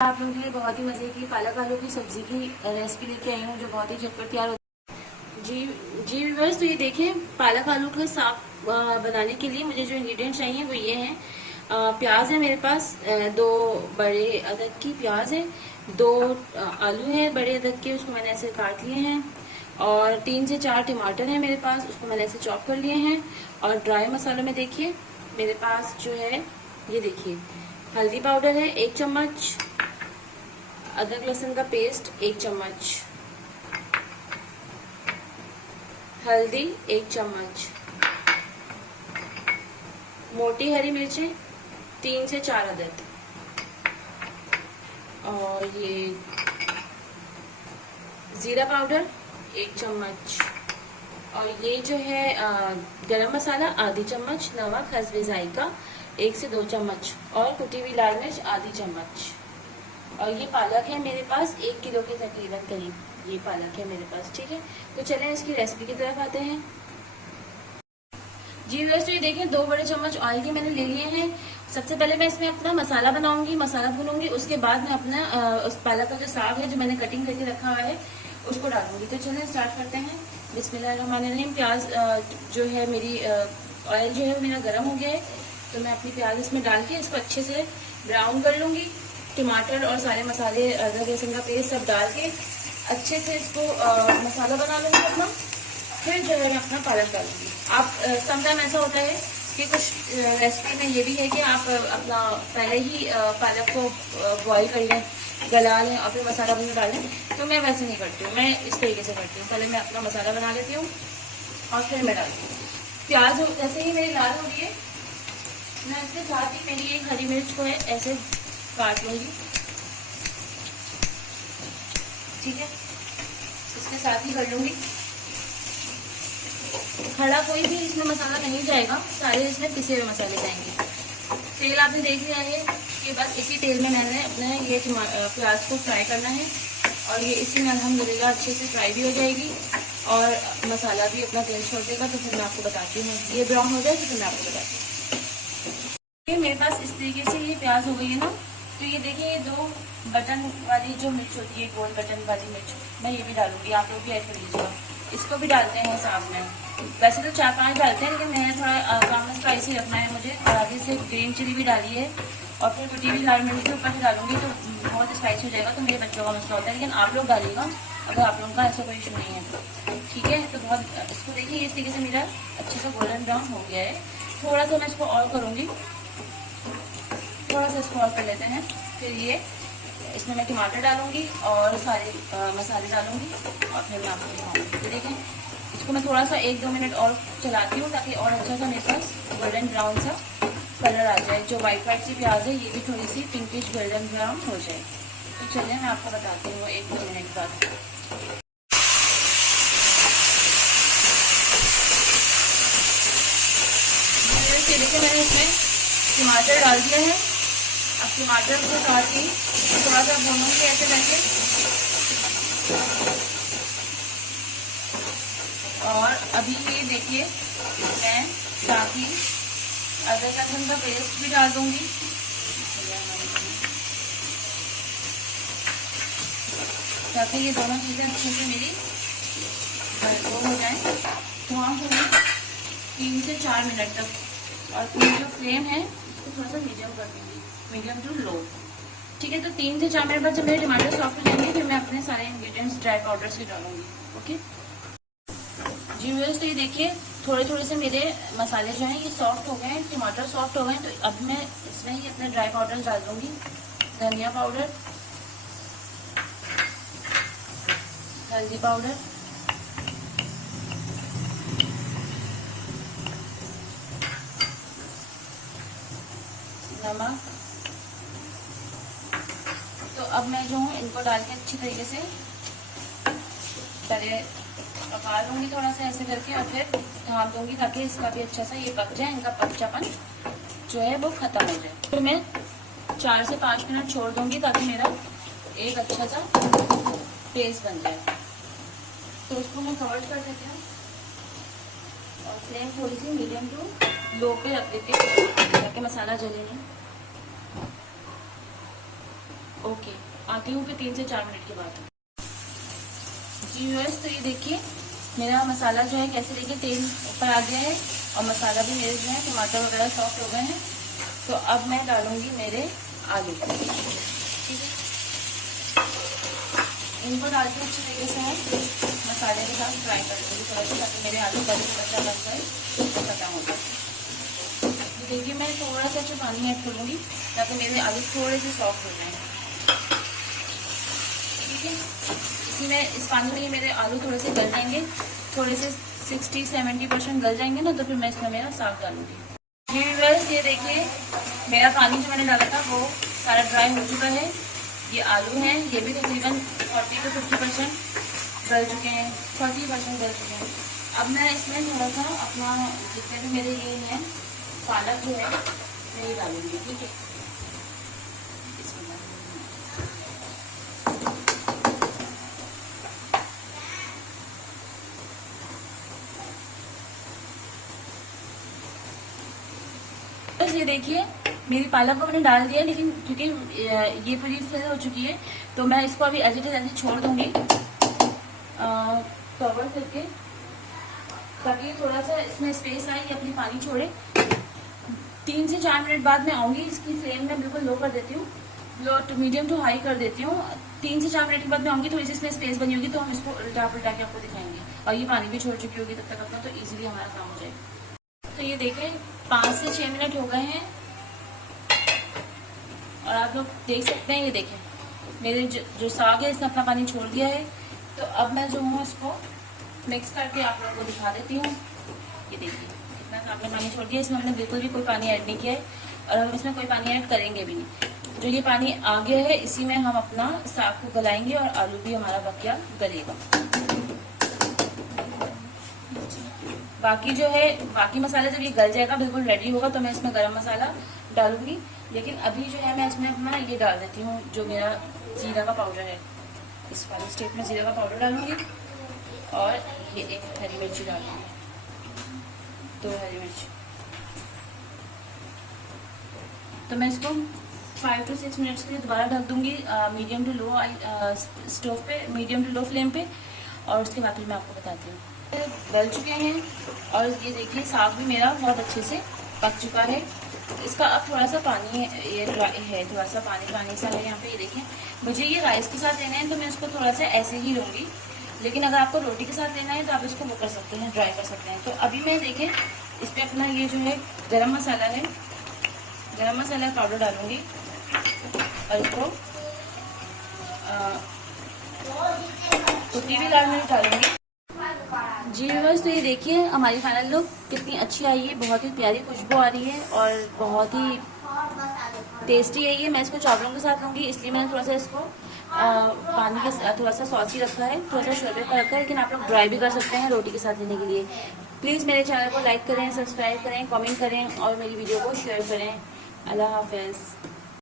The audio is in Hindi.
आप लोगों के लिए बहुत ही मज़े की पालक आलू की सब्ज़ी की रेसिपी लेके आई हूँ जो बहुत ही झटपट तैयार होती है। जी व्यूअर्स, तो ये देखें, पालक आलू का साग बनाने के लिए मुझे जो इंग्रेडिएंट्स चाहिए वो ये हैं। प्याज है मेरे पास, दो बड़े अदद की प्याज है, दो आलू हैं बड़े अदद के, उसको मैंने ऐसे काट लिए हैं, और 3 से 4 टमाटर हैं मेरे पास, उसको मैंने ऐसे चॉप कर लिए हैं। और ड्राई मसालों में देखिए मेरे पास जो है, ये देखिए, हल्दी पाउडर है 1 चम्मच, अदरक लहसुन का पेस्ट 1 चम्मच, हल्दी 1 चम्मच, मोटी हरी मिर्चें 3 से 4 अदद, और ये जीरा पाउडर 1 चम्मच, और ये जो है गरम मसाला आधी चम्मच, नमक हस्बे जायका 1 से 2 चम्मच, और कुटी हुई लाल मिर्च आधी चम्मच। और ये पालक है मेरे पास 1 किलो के तकरीबन करीब, ये पालक है मेरे पास। ठीक है, तो चलें इसकी रेसिपी की तरफ आते हैं। जी वैसे ये देखें, 2 बड़े चम्मच ऑयल के मैंने ले लिए हैं। सबसे पहले मैं इसमें अपना मसाला बनाऊंगी, मसाला भूनूंगी, उसके बाद मैं अपना उस पालक का जो साग है जो मैंने कटिंग करके रखा हुआ है उसको डालूंगी। तो चलें स्टार्ट करते हैं। बिस्मिल्लाहिर्रहमानिर्रहीम। प्याज जो है मेरी, ऑयल जो है मेरा गर्म हो गया है, तो मैं अपनी प्याज इसमें डाल के इसको अच्छे से ब्राउन कर लूँगी। टमाटर और सारे मसाले, अदरक लहसुन का पेस्ट सब डाल के अच्छे से इसको मसाला बना लूँगी अपना। फिर जो है मैं अपना पालक डालूँगी। आप समटाइम ऐसा होता है कि कुछ रेसिपी में ये भी है कि आप अपना पहले ही पालक को बॉईल कर लें, गला लें और फिर मसाला बना डालें। तो मैं वैसे नहीं करती हूँ, मैं इस तरीके से करती हूँ। पहले मैं अपना मसाला बना लेती हूँ और फिर मैं डालती हूँ। प्याज जैसे ही मेरी लाल हो रही है, मैं इसके साथ ही मेरी एक हरी मिर्च को है ऐसे काट लूँगी। ठीक है, इसके साथ ही कर लूँगी। खड़ा कोई भी इसमें मसाला नहीं जाएगा, सारे इसमें पिसे हुए मसाले जाएंगे। तेल आपने देख लिया है कि बस इसी तेल में मैंने अपने ये प्याज को फ्राई करना है, और ये इसी में अल्हम्दुलिल्लाह अच्छे से फ्राई भी हो जाएगी और मसाला भी अपना तेल छोड़ देगा। तो फिर मैं आपको बताती हूँ, ये ब्राउन हो जाए तो फिर मैं आपको बताती हूँ। मेरे पास इस तरीके से ये प्याज हो गई है ना। तो ये देखिए, ये 2 बटन वाली जो मिर्च होती है, गोल बटन वाली मिर्च, मैं ये भी डालूंगी, आप लोग भी ऐड कर लीजिएगा। इसको भी डालते हैं साथ में। वैसे तो 4-5 डालते हैं, लेकिन मैंने थोड़ा कम स्पाइसी रखना है मुझे, और आगे से ग्रीन चिली भी डाली है, और फिर कुटी हुई लाल मिर्च के ऊपर से डालूंगी तो बहुत स्पाइसी हो जाएगा। तो मेरे बच्चों का मसला होता है, लेकिन आप लोग डालिएगा अगर आप लोगों का ऐसा कोई इशू नहीं है। ठीक है, तो बहुत इसको देखिए, इस तरीके से मेरा अच्छे से गोल्डन ब्राउन हो गया है। थोड़ा सा मैं इसको और करूँगी, थोड़ा सा इसको और कर लेते हैं। फिर ये इसमें मैं टमाटर डालूंगी और सारे मसाले डालूंगी, और फिर मैं आपको दिखाऊंगी। तो देखें, इसको मैं थोड़ा सा 1-2 मिनट और चलाती हूँ ताकि और अच्छा सा मेरे पास गोल्डन ब्राउन सा कलर आ जाए। जो वाइट सी प्याज है ये भी थोड़ी सी पिंकिश गोल्डन ब्राउन हो जाए। तो चलिए मैं आपको बताती हूँ 1-2 मिनट बाद। देखिए, मैंने इसमें टमाटर डाल दिया है। अब टमाटर को साथ ही थोड़ा सा भूनूंगी ऐसे करके, और अभी ये देखिए मैं साथ ही अदरक लहसुन का पेस्ट भी डाल दूंगी, ताकि ये दोनों चीज़ें अच्छे से मेरी वो हो जाए। धुआं होगी 3 से 4 मिनट तक, और अपनी जो फ्लेम है उसको थोड़ा सा मीडियम कर दूँगी, मीडियम टू लो। ठीक है, तो 3 से 4 मिनट बाद जब मेरे टमाटर सॉफ्ट हो जाएंगे, फिर मैं अपने सारे इंग्रेडिएंट्स ड्राई पाउडर्स के डालूंगी। ओके जी व्यूअर्स, तो ये देखिए, थोड़े थोड़े से मेरे मसाले जो हैं ये सॉफ्ट हो गए हैं, टमाटर सॉफ्ट हो गए हैं। तो अब मैं इसमें ही अपने ड्राई पाउडर डाल दूंगी। धनिया पाउडर, हल्दी पाउडर, नमक। तो अब मैं जो हूँ इनको डाल के अच्छी तरीके से पहले पका लूँगी थोड़ा सा ऐसे करके, और फिर ढाँप दूँगी ताकि इसका भी अच्छा सा ये पक जाए, इनका कच्चापन जो है वो ख़त्म हो जाए। फिर मैं 4 से 5 मिनट छोड़ दूँगी ताकि मेरा एक अच्छा सा पेस्ट बन जाए। तो इसको मैं कवर कर देती हूँ और फ्लेम थोड़ी सी मीडियम टू लो पे रख देती हूँ ताकि मसाला जले नहीं। ओके, आती हूँ फिर 3 से 4 मिनट के बाद। जी व्यूअर्स, तो ये देखिए मेरा मसाला जो है कैसे, देखिए तेल ऊपर आ गया है और मसाला भी मेरे जो है टमाटर वगैरह सॉफ्ट हो गए हैं। तो अब मैं डालूँगी मेरे आलू, ठीक है। इनको डाल के अच्छी तरीके से मैं मसाले के साथ फ्राई कर लूँगी थोड़ा सा, ताकि मेरे आलू बच्चा बन जाए खत्म हो जाए। देखिए मैं थोड़ा सा पानी ऐड करूँगी ताकि मेरे आलू थोड़े से सॉफ्ट हो जाएं, ठीक है। इसी में इस पानी में मेरे आलू थोड़े से गल जाएंगे, थोड़े से 60-70% गल जाएंगे ना, तो फिर मैं इसमें मेरा साग डालूँगी। जी व्यूअर्स, ये देखिए मेरा पानी जो मैंने डाला था वो सारा ड्राई हो चुका है। ये आलू हैं, ये भी तकरीबन 40 से 50% गल चुके हैं, 40% गल चुके हैं। अब मैं इसमें थोड़ा सा अपना जितने भी मेरे ये हैं पालक जो है मैं ये डालूंगी, ठीक है। बस ये देखिए मेरी पालक को मैंने डाल दिया, लेकिन क्योंकि ये पूरी फिल हो चुकी है तो मैं इसको अभी एज इट इज ऐसे छोड़ दूंगी कवर करके, ताकि थोड़ा सा इसमें स्पेस आए, अपनी पानी छोड़े। 3 से 4 मिनट बाद मैं आऊँगी। इसकी फ्लेम मैं बिल्कुल लो कर देती हूँ, लो टू मीडियम टू हाई कर देती हूँ। 3 से 4 मिनट के बाद मैं आऊँगी, थोड़ी सी इसमें स्पेस बनी होगी तो हम इसको उल्टा पुलटा के आपको दिखाएंगे, और ये पानी भी छोड़ चुकी होगी तब तक अपना, तो ईजिली हमारा काम हो जाएगा। तो ये देखें 5 से 6 मिनट हो गए हैं और आप लोग देख सकते हैं, ये देखें मेरे जो साग है इसने अपना पानी छोड़ दिया है। तो अब मैं जो हूँ इसको मिक्स करके आप लोगों को दिखा देती हूँ। ये देखिए कितना साग ने पानी छोड़ दिया, इसमें हमने बिल्कुल भी कोई पानी ऐड नहीं किया है और हम इसमें कोई पानी ऐड करेंगे भी नहीं। जो ये पानी आ गया है इसी में हम अपना साग को गलाएंगे और आलू भी हमारा बकिया गलेगा। बाकी जो है बाकी मसाला जब ये गल जाएगा बिल्कुल रेडी होगा तो मैं इसमें गरम मसाला डालूंगी, लेकिन अभी जो है मैं इसमें अपना ये डाल देती हूँ जो मेरा जीरा का पाउडर है। इस वाले स्टेप में जीरा का पाउडर डालूंगी और ये एक हरी मिर्ची डालूंगी, 2 हरी मिर्ची। तो मैं इसको 5 से 6 मिनट्स के लिए दोबारा ढक दूंगी मीडियम टू लो स्टोव पे, मीडियम टू लो फ्लेम पे, और उसके बाद फिर मैं आपको बताती हूँ। गल चुके हैं और ये देखिए साग भी मेरा बहुत अच्छे से पक चुका है। इसका अब थोड़ा सा पानी ये है, थोड़ा सा पानी सा है यहाँ पे। ये देखें मुझे ये राइस के साथ लेना है तो मैं इसको थोड़ा सा ऐसे ही लूँगी, लेकिन अगर आपको रोटी के साथ लेना है तो आप इसको वो कर सकते हैं, ड्राई कर सकते हैं। तो अभी मैं देखें इस पर अपना ये जो है गरम मसाला है, गरम मसाला पाउडर डालूँगी और इसको कुटी हुई लाल मिर्च डालूँगी। जी व्यूअर्स, तो ये देखिए हमारी फाइनल लुक कितनी अच्छी आई है, बहुत ही प्यारी खुशबू आ रही है और बहुत ही टेस्टी है ये। मैं इसको चावलों के साथ लूँगी, इसलिए मैंने थोड़ा सा इसको पानी के साथ थोड़ा सा सॉसी रखा है, थोड़ा सा शोरबे का रखा है, लेकिन आप लोग ड्राई भी कर सकते हैं रोटी के साथ लेने के लिए। प्लीज़ मेरे चैनल को लाइक करें, सब्सक्राइब करें, कमेंट करें और मेरी वीडियो को शेयर करें। अल्लाह हाफ़िज़।